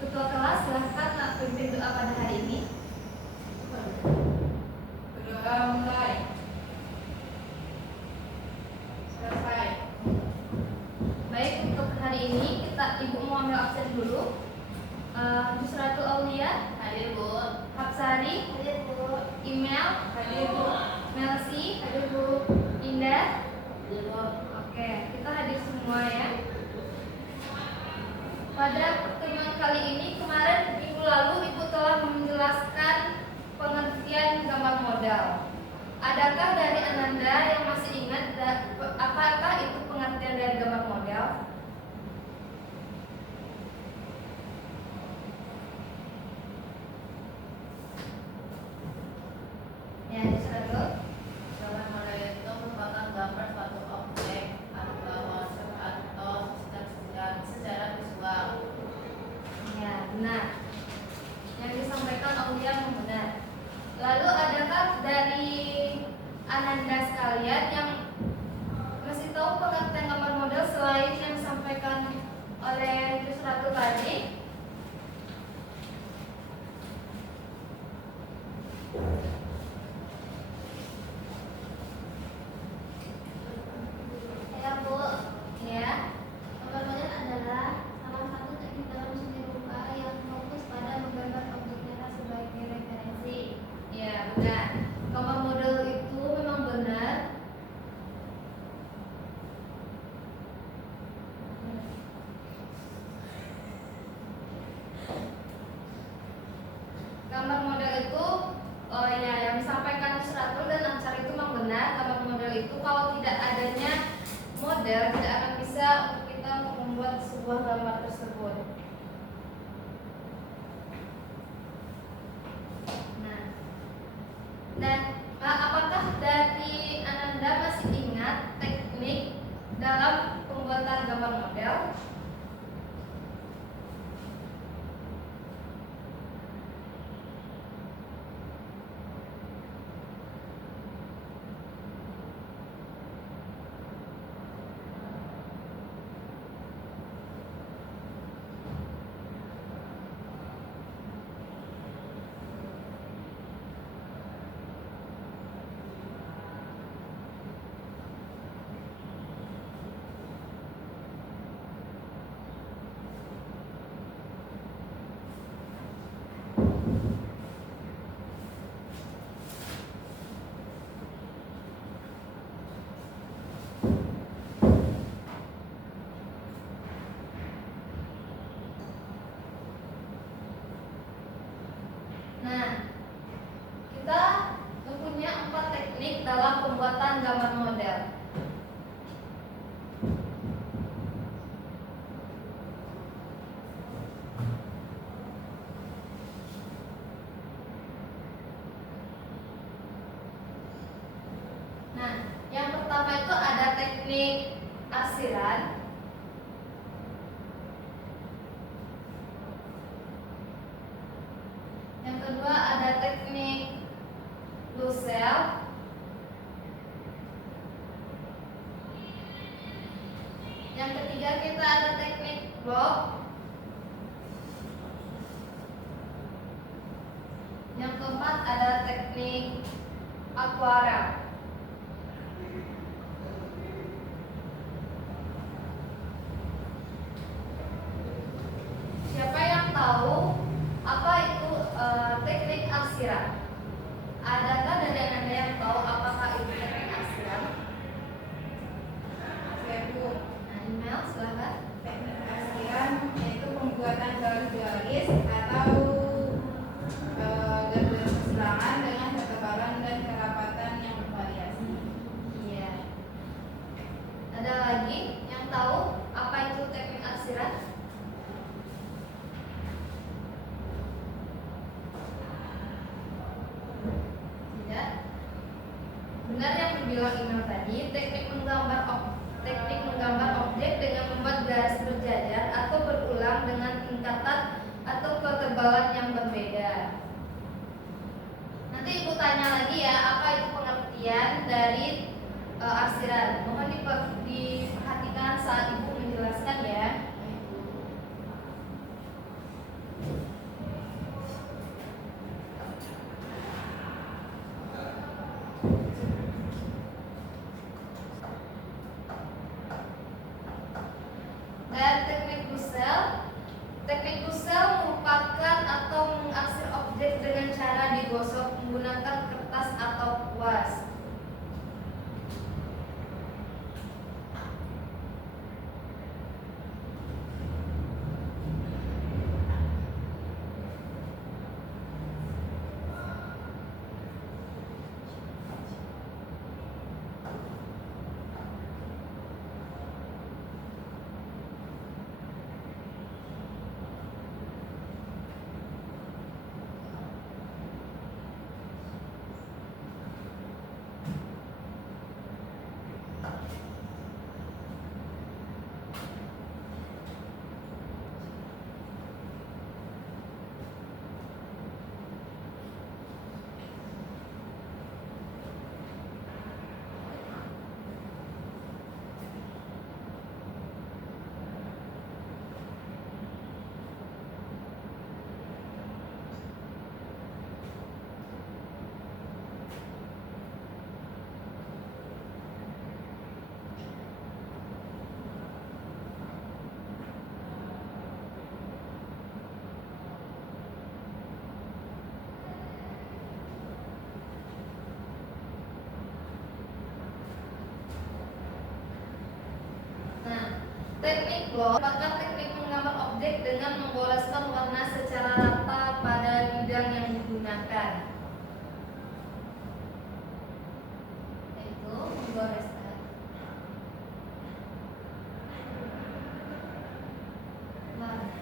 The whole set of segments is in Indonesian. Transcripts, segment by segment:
Ketua kelas silahkan pimpin doa pada hari ini. Berdoa mulai. Selesai. Baik, untuk hari ini Ibu mau ambil absen dulu. Nusratul Aulia Hadir Bu. Hapsari Hadir Bu. Email Hadir Bu. Melsi Hadir Bu. Indah. Hadir Bu. Oke, kita hadir semua ya. Pada pertemuan kali ini, kemarin minggu lalu Ibu telah menjelaskan pengertian gambar modal. Adakah dari Ananda yang masih ingat apakah itu pengertian dari gambar modal? Ya, dulu. Gambar model itu merupakan gambar suatu objek atau sistem secara visual. Ya, benar. Yang disampaikan Aulia benar. Lalu adakah dari Ananda sekalian yang masih tahu pengertian gambar model selain yang disampaikan oleh Yusratu tadi? Ya Bu. Ya. Gambar model adalah salah satu teknik dalam seni rupa yang fokus pada menggambar objek nyata sebagai referensi. Ya, benar. Gambar model itu memang benar. Gambar model itu, oh ya, yang disampaikan Yusratul dan Ansar itu memang benar. Gambar model itu kalau tidak adanya model tidak akan bisa untuk kita untuk membuat sebuah gambar tersebut. Nah, dan apakah dari Ananda masih ingat teknik dalam pembuatan gambar model? Nah, kita mempunyai 4 teknik dalam pembuatan gambar model. Nah, yang pertama itu ada teknik arsiran. Yang kedua ada teknik Lusel. Yang ketiga kita ada teknik block. Yang keempat ada teknik aquarel. Siapa yang tahu apa itu teknik arsiran? Adakah dari Anda yang tahu apakah itu teknik arsiran? Saya Bu. Nah, email silahkan. Teknik arsiran yaitu pembuatan garis-garis atau garis persilangan dengan ketebalan dan kerapatan yang bervariasi. Iya. Ada lagi yang tahu apa itu teknik arsiran? Tidak. Benar yang dibilang email tadi, teknik menggambar objek dengan membuat garis berjajar atau berulang dengan tingkatan atau ketebalan yang berbeda. Nanti Ibu tanya lagi ya, apa itu pengertian dari arsiran. Mohon diperhatikan saat Ibu menjelaskan ya. digosok menggunakan kertas atau kuas. Teknik blok merupakan teknik menggambar objek dengan mengoleskan warna secara rata pada bidang yang digunakan. Yaitu mengoleskan warna.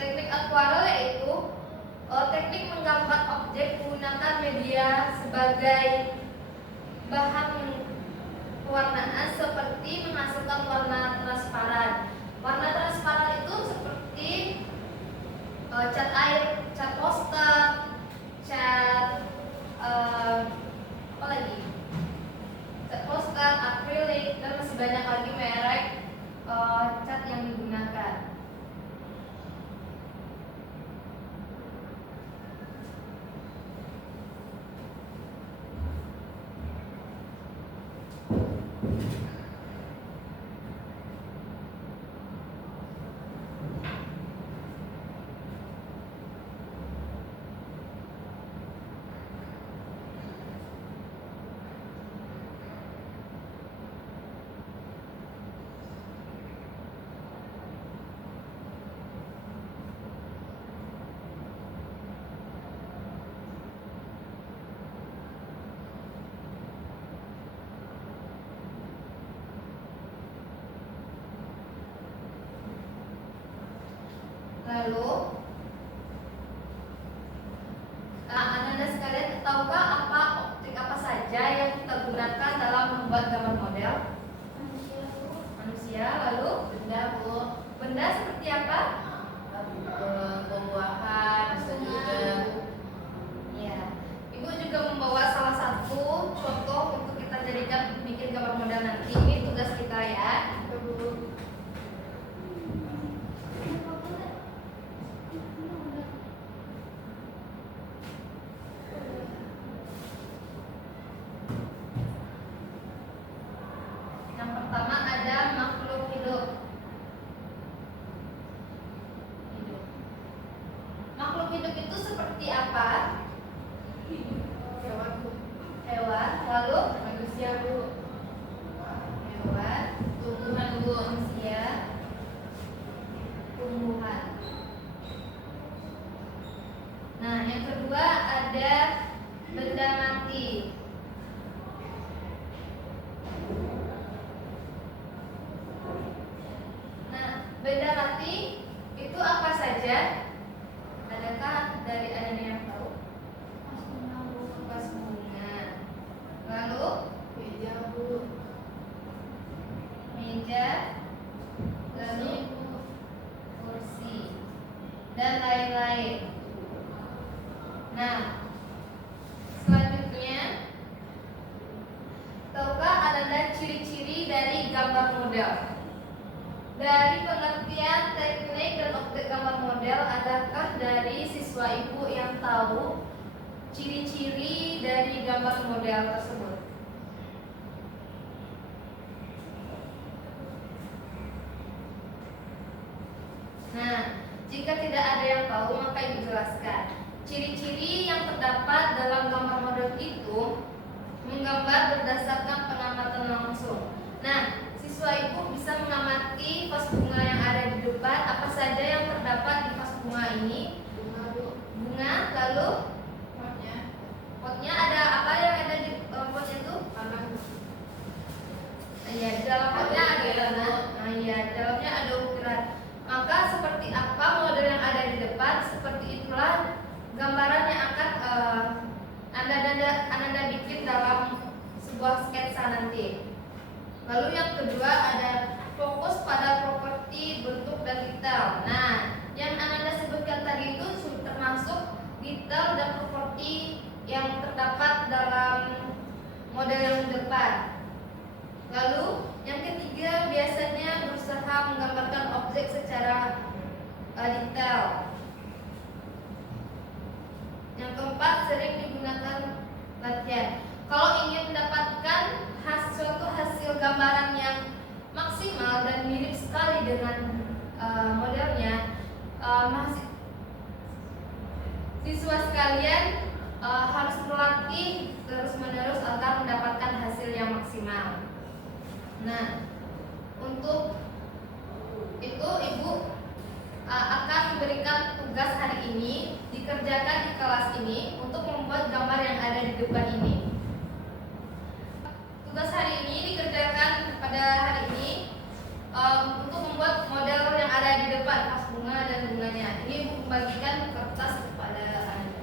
Teknik akuarel yaitu teknik menggambar objek menggunakan media sebagai bahan pewarnaan seperti menghasilkan warna transparan. Warna transparan itu seperti cat air, cat poster, cat apa lagi? Cat poster, akrilik, dan masih banyak lagi merek cat yang digunakan. Lalu, Anda sekalian tahukah apa optik apa saja yang kita gunakan dalam membuat gambar model? Manusia, lalu benda, Bu. Benda seperti apa? Buah-buahan, bisa juga. Ya, Ibu juga membawa salah satu contoh untuk kita jadikan bikin gambar model nanti. Ini tugas kita ya. Yang pertama ada makhluk hidup. Makhluk hidup itu seperti apa? Hewan, Bu. Hewan, lalu Manusia, Bu. hewan, Tumbuhan, Bu. manusia, tumbuhan. Nah, yang kedua ada benda mati. Nah, benda mati itu apa saja? Adakah dari Anda yang tahu? Vas bunga. Lalu Meja, Bu. meja, lalu kursi, dan lain-lain. Nah, selanjutnya, tahukah Anda ciri-ciri dari gambar model? Dari pengertian teknik dan objek gambar model, adakah dari siswa Ibu yang tahu ciri-ciri dari gambar model tersebut? tidak ada yang tahu, maka Ibu jelaskan. Ciri-ciri yang terdapat dalam gambar model itu menggambar berdasarkan pengamatan langsung. Nah, siswa Ibu bisa mengamati vas bunga yang ada di depan, apa saja yang terdapat di vas bunga ini. Bunga, lalu potnya ada apa yang ada di potnya itu? Iya, di dalam potnya ada tanah. Iya, di dalamnya ada ukiran. Maka seperti apa model yang ada di depan, seperti itulah gambaran yang akan Anda bikin dalam sebuah sketsa nanti. Lalu yang kedua ada fokus pada properti, bentuk, dan detail. Nah, yang Anda sebutkan tadi itu termasuk detail dan properti yang terdapat dalam model yang di depan. Lalu yang ketiga biasanya berusaha menggambarkan objek secara detail. Yang keempat sering digunakan latihan. Kalau ingin mendapatkan suatu hasil gambaran yang maksimal dan mirip sekali dengan modelnya, siswa sekalian harus berlatih terus-menerus agar mendapatkan hasil yang maksimal. Nah, untuk itu Ibu akan memberikan tugas hari ini dikerjakan di kelas ini untuk membuat gambar yang ada di depan ini. Tugas hari ini dikerjakan pada hari ini untuk membuat model yang ada di depan, vas bunga dan bunganya. Ini Ibu membagikan kertas kepada Anda.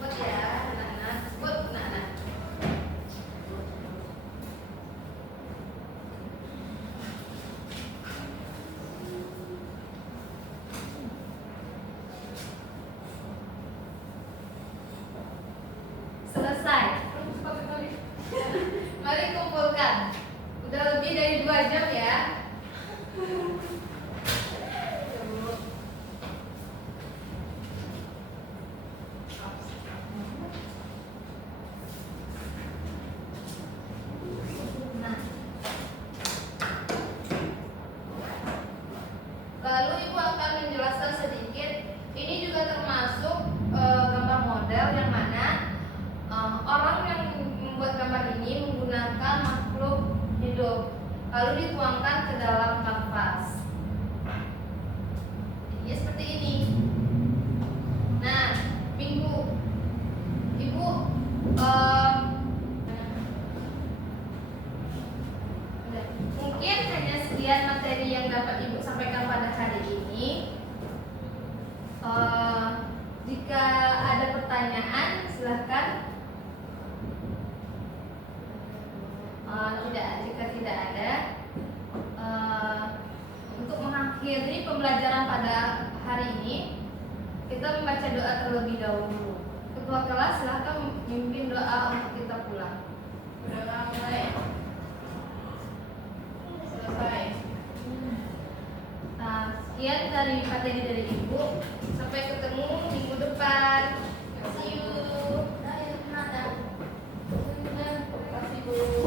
Buat ya, anak-anak. Buat anak-anak. Selesai. Mari kumpulkan. Udah lebih dari 2 jam ya. Nah, lalu Ibu akan menjelaskan sedikit. Ini juga termasuk gambar model yang mana orang yang membuat gambar ini menggunakan makhluk hidup, lalu dituangkan ke dalam kanvas. Ya seperti ini. Nah, Ibu mungkin hanya sekian materi yang dapat Ibu sampaikan pada hari ini. Jika ada pertanyaan, silahkan. Jika tidak ada, untuk mengakhiri pembelajaran pada hari ini, kita membaca doa terlebih dahulu. Ketua kelas silahkan memimpin doa untuk kita pulang. Berdoa mulai. Selesai. Sekian dari materi dari Ibu. Sampai ketemu minggu depan. See you. Terima kasih Bu.